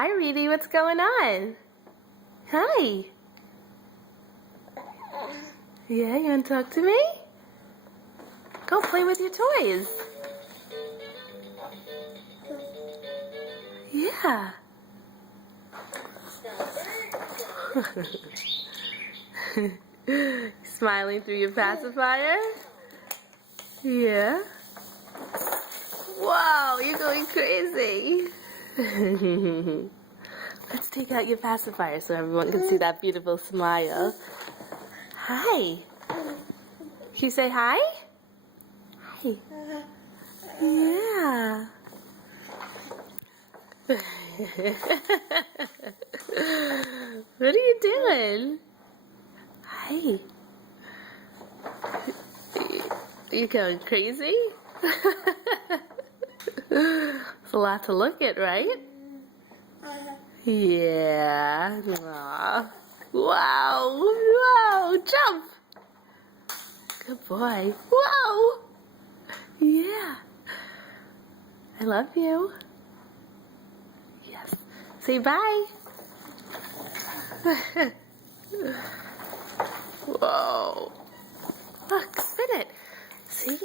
Hi, Reedy. What's going on? Hi. Yeah, you want to talk to me? Go play with your toys. Yeah. Smiling through your pacifier? Yeah. Wow, you're going crazy. Let's take out your pacifier so everyone can see that beautiful smile. Hi. Can you say hi? Hi. Yeah. What are you doing? Hi. You going crazy? It's a lot to look at, right? Yeah. Aw. Wow. Wow. Jump. Good boy. Whoa. Yeah. I love you. Yes. Say bye. Whoa. Look, spin it. See?